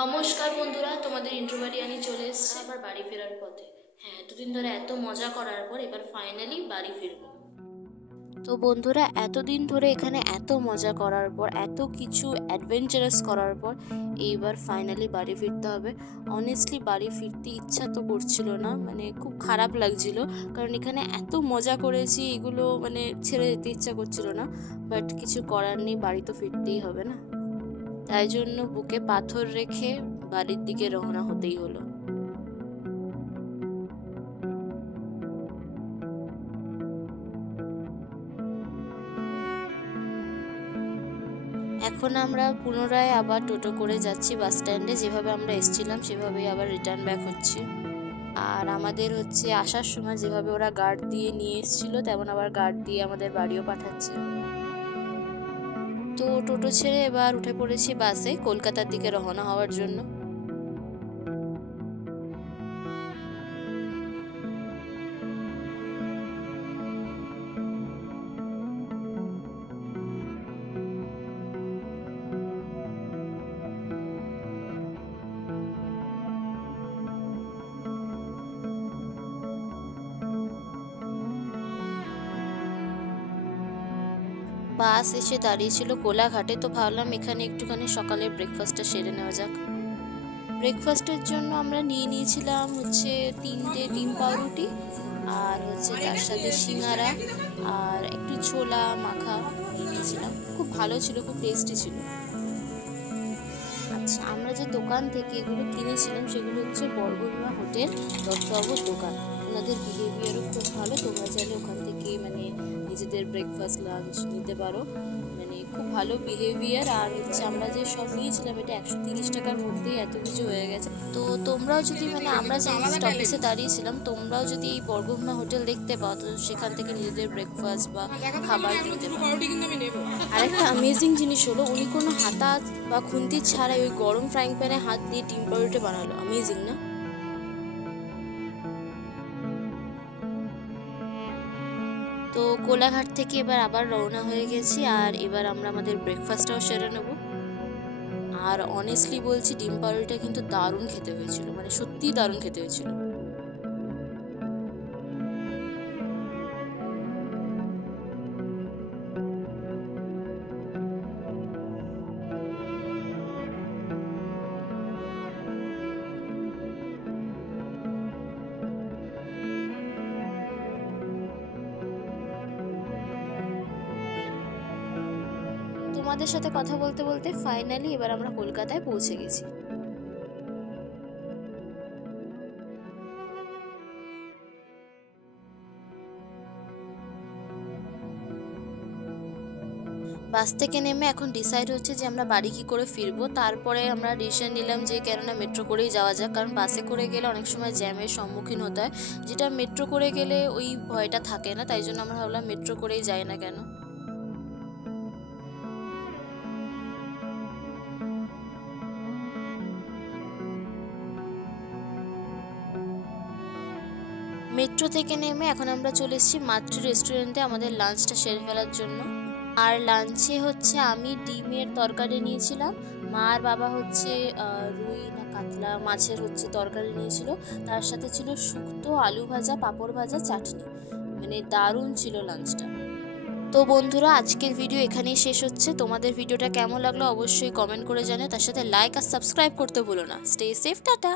নমস্কার বন্ধুরা, তোমাদের ইন্ট্রোভার্টি আমি চলে এসেছি আবার বাড়ি ফেরার পথে। হ্যাঁ, এতদিন ধরে এত মজা করার পর এবার ফাইনালি বাড়ি ফিরবো। তো বন্ধুরা, এতদিন ধরে এখানে এত মজা করার পর, এত কিছু অ্যাডভেঞ্চারাস করার পর এইবার ফাইনালি বাড়ি ফিরতে হবে। অনেস্টলি বাড়ি ফিরতে ইচ্ছা তো করছিল না, মানে খুব খারাপ লাগছিল, কারণ এখানে এত মজা করেছি, এগুলো মানে ছেড়ে যেতে ইচ্ছা করছিল না। বাট কিছু করার নেই, বাড়ি তো ফিরতেই হবে না। তাই জন্য বুকে পাথর রেখে বাড়ির দিকে রওনা হতেই হলো। এখন আমরা পুনরায় আবার টোটো করে যাচ্ছি বাস স্ট্যান্ডে। যেভাবে আমরা এসেছিলাম সেভাবেই আবার রিটার্ন ব্যাক হচ্ছি। আর আমাদের হচ্ছে আসার সময় যেভাবে ওরা গার্ড দিয়ে নিয়ে এসেছিল, তেমন আবার গার্ড দিয়ে আমাদের বাড়িও পাঠাচ্ছে। তো টোটো ছেড়ে এবার উঠে পড়েছি বাসে কলকাতার দিকে রওনা হওয়ার জন্য। বাস এসে দাঁড়িয়েছিল কোলাঘাটে, তো ভাবলাম এখানে একটুখানি সকালের ব্রেকফাস্টটা সেরে নেওয়া যাক। ব্রেকফাস্টের জন্য আমরা নিয়ে নিয়েছিলাম হচ্ছে 3টে ডিম পাউরুটি, আর হচ্ছে তার সাথে সিঙ্গারা আর একটু ছোলা মাখা নিয়ে নিয়েছিলাম। খুব ভালো ছিল, খুব টেস্টি ছিল। আচ্ছা, আমরা যে দোকান থেকে এগুলো কিনেছিলাম সেগুলো হচ্ছে বর্গভীমা হোটেল দত্তবাবুর দোকান। ওনাদের বিহেভিয়ারও খুব ভালো। তোমরা চাইলে ওখান থেকে মানে নিজেদের ব্রেকফাস্ট লাঞ্চ নিতে পারো, মানে খুব ভালো বিহেভিয়ার। আর হচ্ছে আমরা যে সব নিয়েছিলাম এটা 130 টাকার মধ্যেই এত কিছু হয়ে গেছে। তো তোমরাও যদি মানে আমরা যে স্টপেজে দাঁড়িয়েছিলাম, তোমরাও যদি এই বর্গভীমা হোটেল দেখতে পাও তো সেখান থেকে নিজেদের ব্রেকফাস্ট বা খাবার কিনতে পারো। আর একটা অ্যামেজিং জিনিস হলো, উনি কোনো হাতা বা খুন্তি ছাড়াই ওই গরম ফ্রাইং প্যানে হাত দিয়ে ডিম পাউরুটি বানালো। অ্যামেজিং না? তো কোলাঘাট থেকে এবার আবার রওনা হয়ে গেছি, আর এবার আমরা আমাদের ব্রেকফাস্টটাও সেরে নেব। আর অনেস্টলি বলছি, ডিম পাউরুটিটা কিন্তু দারুণ খেতে হয়েছিল, মানে সত্যিই দারুণ খেতে হয়েছিল। তোমাদের সাথে কথা বলতে বলতে ফাইনালি এবার আমরা কলকাতায় পৌঁছে গেছি। বাস থেকে নেমে এখন ডিসাইড হচ্ছে যে আমরা বাড়ি কি করে ফিরবো। তারপরে আমরা ডিসিশন নিলাম যে কেননা মেট্রো করেই যাওয়া যাক, কারণ বাসে করে গেলে অনেক সময় জ্যামের সম্মুখীন হতে হয়, যেটা মেট্রো করে গেলে ওই ভয়টা থাকে না। তাই জন্য আমরা ভাবলাম মেট্রো করেই যাই না কেন। মেট্রো থেকে নেমে এখন আমরা চলে এসেছি মাতৃ রেস্টুরেন্টে আমাদের লাঞ্চটা সেরে ফেলার জন্য। আর লাঞ্চে হচ্ছে আমি ডিমের তরকারি নিয়েছিলাম, মা আর বাবা হচ্ছে রুই না কাতলা মাছের হচ্ছে তরকারি নিয়েছিল, তার সাথে ছিল শুক্তো, আলু ভাজা, পাঁপড় ভাজা, চাটনি। মানে দারুণ ছিল লাঞ্চটা। তো বন্ধুরা, আজকের ভিডিও এখানেই শেষ হচ্ছে। তোমাদের ভিডিওটা কেমন লাগলো অবশ্যই কমেন্ট করে জানিও, তার সাথে লাইক আর সাবস্ক্রাইব করতে ভুলো না। Stay safe, tata.